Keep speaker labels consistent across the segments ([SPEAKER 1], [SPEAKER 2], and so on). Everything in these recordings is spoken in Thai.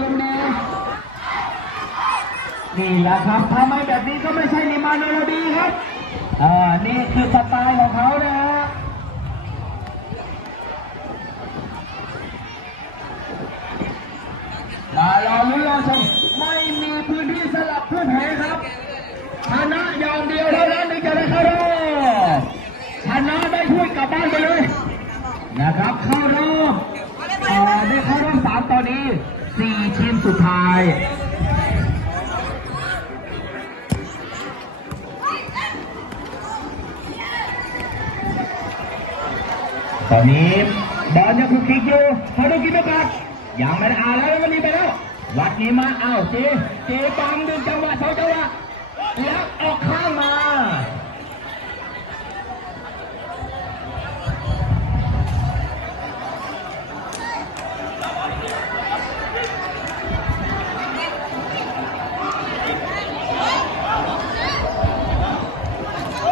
[SPEAKER 1] ารมณ์ดีนี่แหละครับทำไมแบบนี้ก็ไม่ใช่นิมานเมโลดีครับอ่านี่คือสไตล์ของเขานะฮะมารอลุ้นรอชมไม่มีพื้นที่สลับเพื่อนแพ้ครับชนะอย่างเดียวเท่านั้นถึงจะได้เข้ารอบชนะได้ถ้วยกลับบ้านไปเลยนะครับเข้ารอบ นี้สี่ทีมสุดท้ายตอนนี้บอลยังคุกคิกอยู่เขาดูกินไปก่อนยังไม่ได้อ่านแล้ววันนี้ไปแล้ว วัดนี้มาอ้าวเจเจปังดึงจังหวะสองจังหวะแล้วออกข้างมา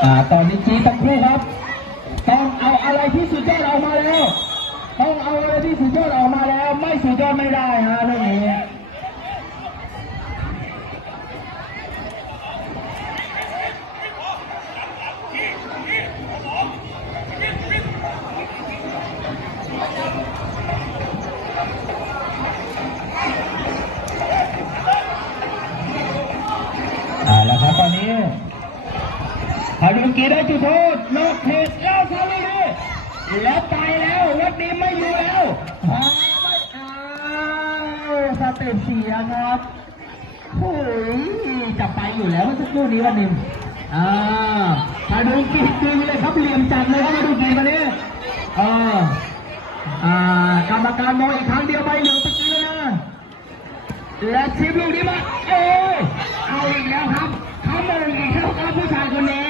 [SPEAKER 1] อ่าตอนนี้จีทั้งคู่ครับ ต้องเอาอะไรที่สุดยอดออกมาแล้ว ต้องเอาอะไรที่สุดยอดออกมาแล้ว ไม่สุดยอดไม่ได้ฮะเรื่องนี้อ่าแล้วครับตอนนี้ พายุกีได้จุดโทษนอกเขตแล้วซาลีดีแล้วไปแล้ววัดนี้ไม่อยู่แล้วพาไม่เอาสเตปเสียครับโอ้ยจะไปอยู่แล้วเมื่อสักครู่นี้วันนี้อ่าพายุกีดึงเลยครับเหลี่ยมจัดเลยครับพายุกีวันนี้อ่าอ่ากรรมการมองอีกครั้งเดียวไปหนึ่งตะกี้แล้วนะและชิปลูกนี้มาเอ้เอาอีกแล้วครับเขามองอีกแล้วครับผู้ชายคนนี้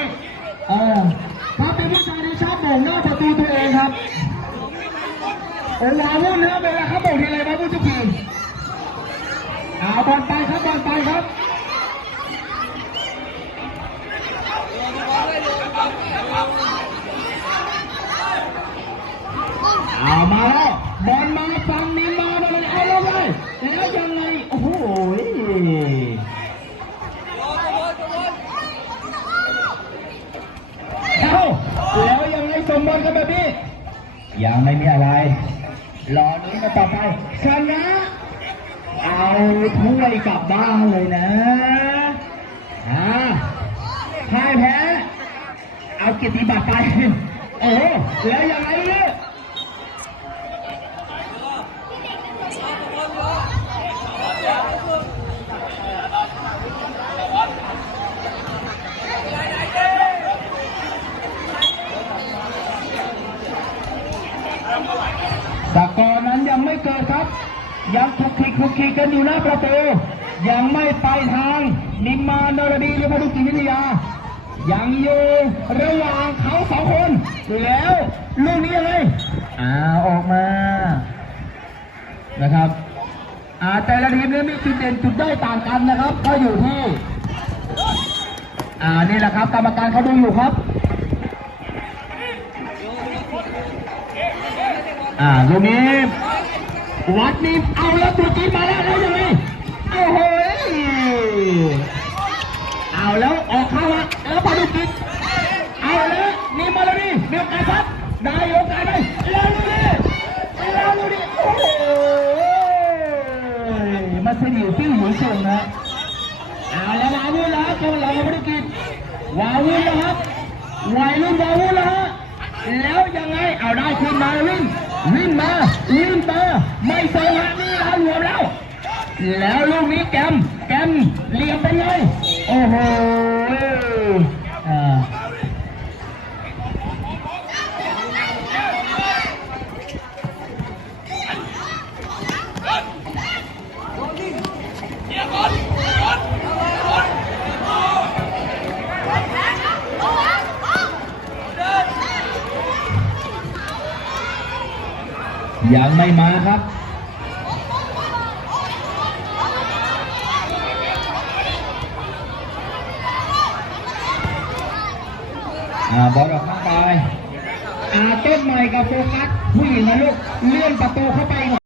[SPEAKER 1] เออเขาเป็นผู้ชายที่ชอบโมงหน้าประตูตัวเองครับโอ้วาวุ่นนะเวลาเขาโมงทีไรมาผู้ชุกทีเอาบอลไปครับบอลไปครับเอามาแล้วบอลมาฝั่งนี้มาเลยเอาลงเลยแล้วยังไงโอ้โหเอาแล้วยังไง ส่งบอลกันแบบนี้ ยังไม่มีอะไร รอลุ้นกันต่อไปชนะ เอาถ้วยกลับบ้านเลยนะอ่าพ่ายแพ้ เอาเกียรติบัตรไป โอ้แล้วยังไงเนี่ย สกอร์นั้นยังไม่เกิดครับ ยังคลุกคลิกคลุกคลิกกันอยู่หน้าประตู ยังไม่ไปทาง นิมมานรดีหรือพดุกิวิทยา ยังอยู่ระหว่างเขาสองคน แล้วลูกนี้ยังไงอ่าออกมานะครับอ่าแต่ละทีมเนี่ยมีจุดเด่นจุดด้อยต่างกันนะครับ ก็อยู่ที่อ่านี่แหละครับ กรรมการเขาดูอยู่ครับอ่าลูกนี้ วัดนี้เอาแล้วตัวจีนมาแล้วแล้วยังไงโอ้โหยเอาแล้วออกเข้ามาแล้วมาดูกินเอาแล้วนี่มาแล้วนี่มีโอกาสครับได้โอกาสไหมแล้วดูดิแล้วดูดิโอ้โหมาเสียวติ้วหัวส่งนะเอาแล้ววาวุ่นแล้วตัวเราไม่ได้กินวาวุ่นแล้วครับวัยรุ่นวาวุ่นแล้วแล้วยังไงเอาได้ขึ้นมาวิ่งวิ่งมาวิ่ง แล้วลูกนี้แกมแกมเหลี่ยมไปเลย โอ้โหยังไม่มาครับ บอลออกข้างไปอาต้นใหม่กับโฟกัสผู้หญิงนะลูกเลื่อนประตูเข้าไปหน่อย